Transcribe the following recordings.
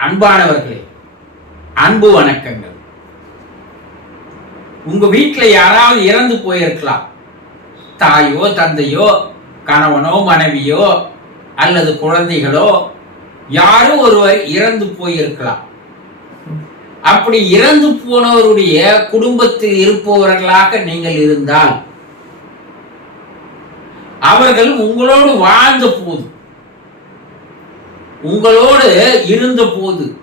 அன்பானவர்களே அன்பு வணக்கங்கள். உங்க வீட்டில் யாராவது இறந்து போயிருக்கலாம் தாயோ தந்தையோ கணவனோ மனைவியோ அல்லது குழந்தைகளோ யாரும் ஒருவர் இறந்து போயிருக்கலாம் அப்படி இறந்து போனவருடைய குடும்பத்தில் இருப்பவர்களாக நீங்கள் இருந்தால் அவர்கள் உங்களோடு வாழ்ந்த போது உங்களோடு இருந்த போது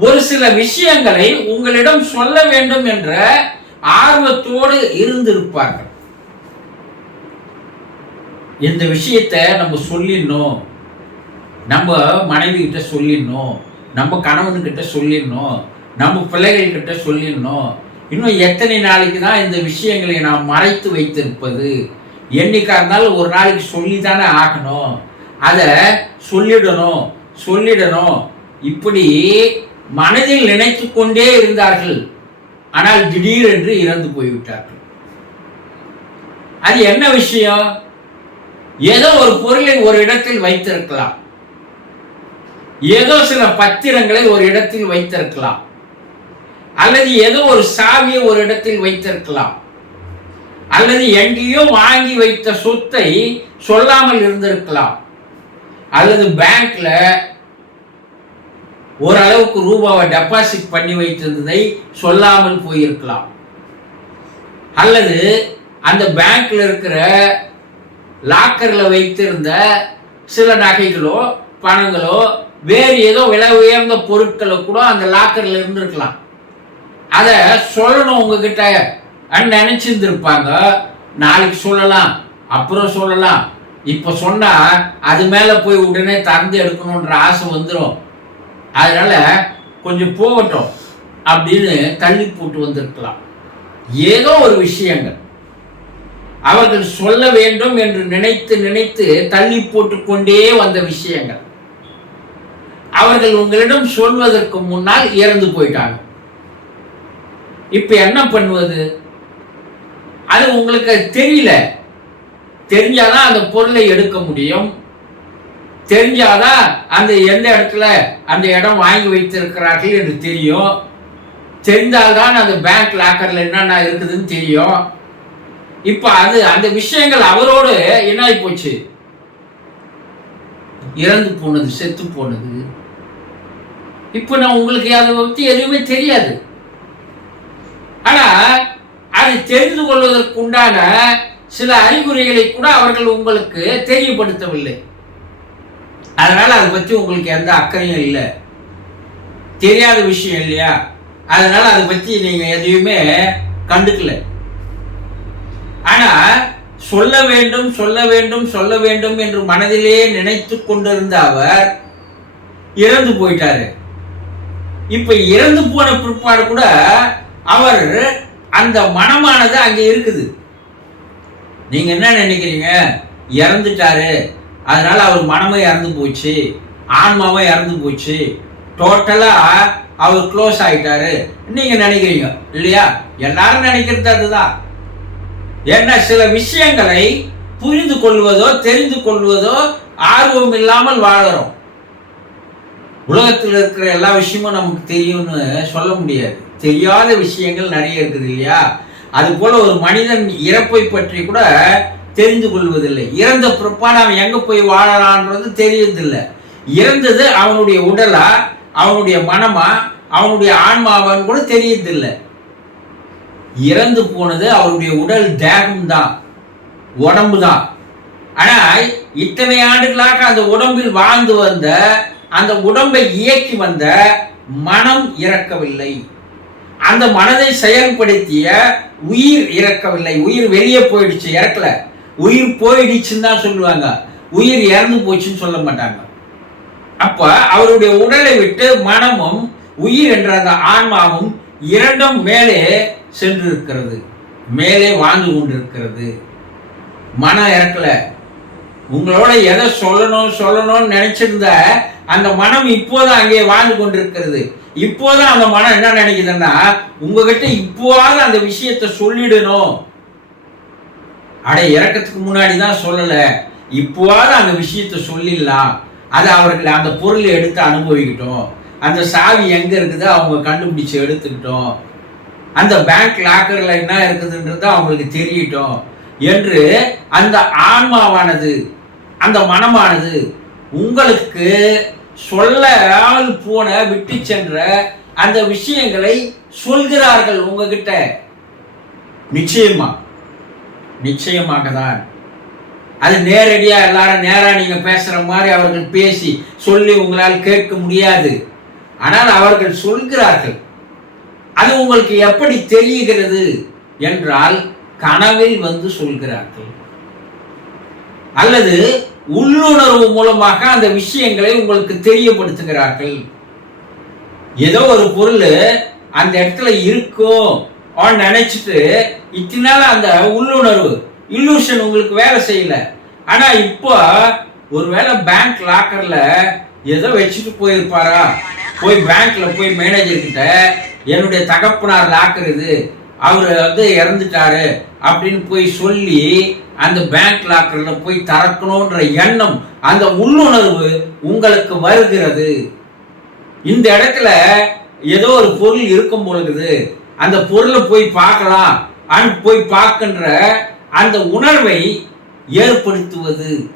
ஒரு சில விஷயங்களை உங்களிடம் சொல்ல வேண்டும் என்ற ஆர்வத்தோடு இருந்திருப்பார்கள். இந்த விஷயத்தை நம்ம சொல்லிடணும். நம்ம மனைவி கிட்ட சொல்லிடணும். நம்ம கணவன்கிட்ட சொல்லிடணும். நம்ம பிள்ளைகள் கிட்ட சொல்லிடணும். இன்னும் எத்தனை நாளைக்கு தான் இந்த விஷயங்களை நாம் மறைத்து வைத்திருப்பது? என்னைக்கா இருந்தாலும் ஒரு நாளைக்கு சொல்லி தானே ஆகணும். அதை சொல்லிடணும் சொல்லிடணும். இப்படி மனதில் நினைத்து கொண்டே இருந்தார்கள். ஆனால் திடீரென்று இறந்து போய்விட்டார்கள். அது என்ன விஷயம்? ஏதோ ஒரு பொருளை ஒரு இடத்தில் வைத்திருக்கலாம். ஏதோ சில பத்திரங்களை ஒரு இடத்தில் வைத்திருக்கலாம். அல்லது ஏதோ ஒரு சாவியை ஒரு இடத்தில் வைத்திருக்கலாம். அல்லது எங்கேயோ வாங்கி வைத்த சொத்தை சொல்லாமல் இருந்திருக்கலாம். அல்லது பேங்க்ல ஓரளவுக்கு ரூபாவை டெபாசிட் பண்ணி வைத்திருந்ததை சொல்லாமல் போயிருக்கலாம். அல்லது அந்த பேங்க்ல இருக்கிற லாக்கர்ல வைத்திருந்த சில நகைகளோ பணங்களோ வேறு ஏதோ விலை உயர்ந்த பொருட்களை கூட அந்த லாக்கர்ல இருந்திருக்கலாம். அதை சொல்லணும் உங்ககிட்ட. அன்னு நினைச்சிருந்திருப்பாங்க. நாளைக்கு சொல்லலாம். அப்புறம் சொல்லலாம். இப்போ சொன்னால் அது மேலே போய் உடனே திறந்து எடுக்கணுன்ற ஆசை வந்துடும் அதனால் கொஞ்சம் போகட்டும் அப்படின்னு தள்ளி போட்டு வந்திருக்கலாம். ஏதோ ஒரு விஷயங்கள். அவர்கள் சொல்ல வேண்டும் என்று நினைத்து நினைத்து தள்ளி போட்டு கொண்டே வந்த விஷயங்கள். அவர்கள் உங்களிடம் சொல்வதற்கு முன்னால் இறந்து போயிட்டாங்க. இப்போ என்ன பண்ணுவது? அது உங்களுக்கு தெரியல. தெரிஞ்சாதான் அந்த பொருளை எடுக்க முடியும். தெரிஞ்சாதான் அந்த எந்த இடத்துல அந்த இடம் வாங்கி வைத்திருக்கிறார்கள் என்று தெரியும். தெரிந்தால்தான் அந்த பேங்க் லாக்கர்ல என்னென்ன இருக்குதுன்னு தெரியும். இப்போ அது அந்த விஷயங்கள் அவரோடு என்ன போச்சு? இறந்து போனது செத்து போனது. இப்போ நான் உங்களுக்கு அதை பற்றி எதுவுமே தெரியாது. ஆனால் அது தெரிந்து கொள்வதற்குண்டான சில அறிகுறிகளை கூட அவர்கள் உங்களுக்கு தெரியப்படுத்தவில்லை. அதனால் அதை பற்றி உங்களுக்கு எந்த அக்கறையும் இல்லை. தெரியாத விஷயம் இல்லையா? அதனால் அதை பற்றி நீங்கள் எதையுமே கண்டுக்கல. ஆனால் சொல்ல வேண்டும் சொல்ல வேண்டும் சொல்ல வேண்டும் என்று மனதிலே நினைத்து கொண்டிருந்த அவர் இறந்து போயிட்டாரு. இப்ப இறந்து போன பிற்பாடு கூட அவர் அந்த மனமானது அங்கே இருக்குது. நீங்க என்ன நினைக்கிறீங்க? இறந்துட்டாரு. அதனால அவர் மனமும் இறந்து போச்சு. ஆன்மாவும் இறந்து போச்சு. டோட்டலா அவர் க்ளோஸ் ஆயிட்டாரு. நீங்க நினைக்கிறீங்க இல்லையா? எல்லாரும் நினைக்கிறது அதுதான். ஏன்னா சில விஷயங்களை புரிந்து கொள்வதோ தெரிந்து கொள்வதோ ஆர்வம் இல்லாமல் வாழறோம். உலகத்தில் இருக்கிற எல்லா விஷயமும் நமக்கு தெரியும்னு சொல்ல முடியாது. தெரியாத விஷயங்கள் நிறைய இருக்குது இல்லையா? அது போல ஒரு மனிதன் இறப்பை பற்றி கூட தெரிந்து கொள்வதில்லை. இறந்த பிற்பாடு அவன் எங்க போய் வாழறான்றது தெரியறதில்லை. இறந்தது அவனுடைய உடலா அவனுடைய மனமா அவனுடைய ஆன்மாவான்னு கூட தெரியறதில்லை. இறந்து போனது அவருடைய உடல் தேகம் தான் உடம்பு தான் ஆனால் இத்தனை ஆண்டுகளாக அந்த உடம்பில் வாழ்ந்து வந்த அந்த உடம்பை இயக்கி வந்த மனம் இறக்கவில்லை. அந்த மனதை செயல்படுத்திய உயிர் இறக்கவில்லை. உயிர் வெளியே போயிடுச்சு இறக்கல. உயிர் போயிடுச்சுன்னு தான் சொல்லுவாங்க. உயிர் இறந்து போச்சுன்னு சொல்ல மாட்டாங்க. அப்ப அவருடைய உடலை விட்டு மனமும் உயிர் என்ற அந்த ஆன்மாவும் இரண்டும் மேலே சென்றிருக்கிறது. மேலே வாழ்ந்து கொண்டிருக்கிறது. மனம் இறக்கல. உங்களோட எதை சொல்லணும் சொல்லணும்னு நினைச்சிருந்த அந்த மனம் இப்போதான் அங்கே வாழ்ந்து கொண்டிருக்கிறது. இப்போதான் அந்த மனம் என்ன நினைக்குதுன்னா உங்ககிட்ட இப்போவாவது அந்த விஷயத்த சொல்லிடணும். அட இறக்கத்துக்கு முன்னாடி தான் சொல்லலை. இப்போவாவது அந்த விஷயத்த சொல்லிடலாம். அதை அவர்கள் அந்த பொருளை எடுத்து அனுபவிக்கட்டும். அந்த சாவி எங்கே இருக்குது அவங்க கண்டுபிடிச்சு எடுத்துக்கிட்டோம். அந்த பேங்க் லாக்கரில் என்ன இருக்குதுன்றது அவங்களுக்கு தெரியட்டும் என்று அந்த ஆன்மாவானது அந்த மனமானது உங்களுக்கு சொல்லாமல் போன விட்டு சென்ற அந்த விஷயங்களை சொல்கிறார்கள் உங்ககிட்ட. நிச்சயமா. நிச்சயமாக தான் அது நேரடியாக எல்லாரும் நேராக நீங்கள் பேசுகிற மாதிரி அவர்கள் பேசி சொல்லி உங்களால் கேட்க முடியாது. ஆனால் அவர்கள் சொல்கிறார்கள். அது உங்களுக்கு எப்படி தெரிகிறது என்றால் கனவில் வந்து சொல்கிறார்கள். அல்லது உள்ளுணர்வு மூலமாக அந்த விஷயங்களை உங்களுக்கு தெரியப்படுத்துகிறார்கள். ஏதோ ஒரு பொருள் அந்த இடத்துல இருக்கும் அவன் நினைச்சிட்டு நாள் அந்த உள்ளுணர்வு இல்லூஷன் உங்களுக்கு வேலை செய்யல. ஆனா இப்போ ஒருவேளை பேங்க் லாக்கர்ல ஏதோ வச்சுட்டு போயிருப்பாரா? போய் பேங்க்ல போய் மேனேஜர் கிட்ட என்னுடைய தகப்பனார் லாக்கர் இது அவர் வந்து இறந்துட்டாரு அப்படின்னு போய் சொல்லி அந்த பேங்க் லாக்கரில் போய் திறக்கணுன்ற எண்ணம் அந்த உள்ளுணர்வு உங்களுக்கு வருகிறது. இந்த இடத்துல ஏதோ ஒரு பொருள் இருக்கும் பொழுது அந்த பொருளை போய் பார்க்கலாம் அண்ட் போய் பார்க்கின்ற அந்த உணர்வை ஏற்படுத்துவது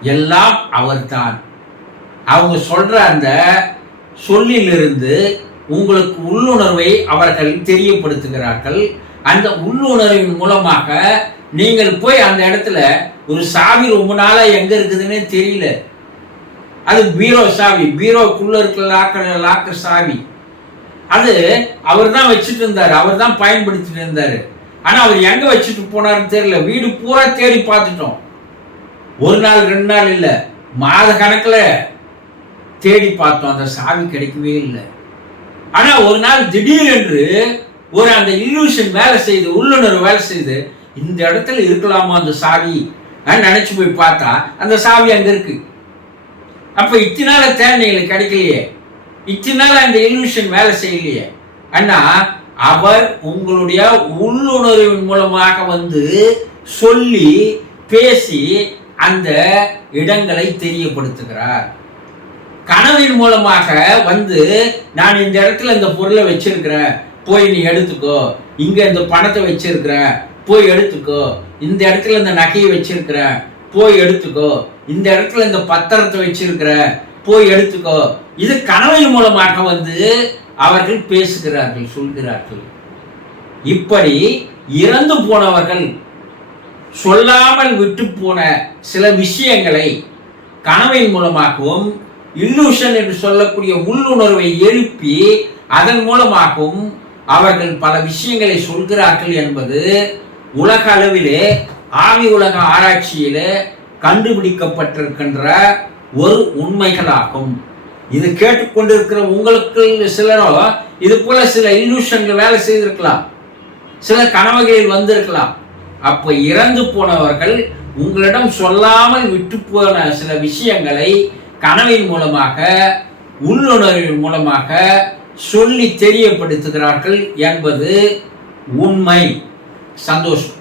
எல்லாம் அவர்தான். அவங்க சொல்ற அந்த சொல்லிலிருந்து உங்களுக்கு உள்ளுணர்வை அவர்கள் தெரியப்படுத்துகிறார்கள். அந்த உள்ளுணர்வின் மூலமாக நீங்கள் போய் அந்த இடத்துல ஒரு சாவி ரொம்ப நாளா எங்க இருக்குதுன்னே தெரியல. அது பீரோ சாவி. பீரோக்குள்ள இருக்கிற லாக்கர் லாக்கர் சாவி. அது அவர் தான் வச்சுட்டு இருந்தார். அவர் தான் பயன்படுத்திட்டு இருந்தார். ஆனால் அவர் எங்கே வச்சுட்டு போனாருன்னு தெரியல. வீடு பூரா தேடி பார்த்துட்டோம். ஒரு நாள் ரெண்டு நாள் இல்லை. மாத கணக்கில் தேடி பார்த்தோம். அந்த சாவி கிடைக்கவே இல்லை. ஆனால் ஒரு நாள் திடீரென்று ஒரு அந்த இல்யூஷன் வேலை செய்து உள்ளுணர்வு வேலை செய்து இந்த இடத்துல இருக்கலாமா அந்த சாவி? நினச்சி போய் பார்த்தா அந்த சாவி அங்கே இருக்கு. அப்ப இத்தனால தேவைகளுக்கு கிடைக்கலையே. இத்தனால அந்த இல்லூஷன் வேலை செய்யலையே. அண்ணா அவர் உங்களுடைய உள்ளுணர்வின் மூலமாக வந்து சொல்லி பேசி அந்த இடங்களை தெரியப்படுத்துகிறார். கனவின் மூலமாக வந்து நான் இந்த இடத்துல இந்த பொருளை வச்சிருக்கிறேன். போய் நீ எடுத்துக்கோ. இங்க இந்த பணத்தை வச்சிருக்கிறேன். போய் எடுத்துக்கோ. இந்த இடத்துல இந்த நகையை வச்சிருக்கிறேன். போய் எடுத்துக்கோ. இந்த இடத்துல இந்த பத்திரத்தை வச்சிருக்கிற போய் எடுத்துக்கோ. இது கனவின் மூலமாக வந்து அவர்கள் பேசுகிறார்கள் சொல்கிறார்கள். இப்படி இறந்து போனவர்கள் சொல்லாமல் விட்டு போன சில விஷயங்களை கனவின் மூலமாகவும் இல்லூஷன் என்று சொல்லக்கூடிய உள்ளுணர்வை எழுப்பி அதன் மூலமாகவும் அவர்கள் பல விஷயங்களை சொல்கிறார்கள் என்பது உலக அளவிலே ஆவி உலக ஆராய்ச்சியிலே கண்டுபிடிக்கப்பட்டிருக்கின்ற ஒரு உண்மைகளாகும். இது கேட்டுக்கொண்டிருக்கிற உங்களுக்கு சிலரோ இது போல சில இல்லூஷன்கள் வேலை செய்திருக்கலாம். சில கனவுகளில் வந்திருக்கலாம். அப்ப இறந்து போனவர்கள் உங்களிடம் சொல்லாமல் விட்டு போன சில விஷயங்களை கனவின் மூலமாக உள்ளுணர்வின் மூலமாக சொல்லி தெரியப்படுத்துகிறார்கள் என்பது உண்மை. சந்தோஷம்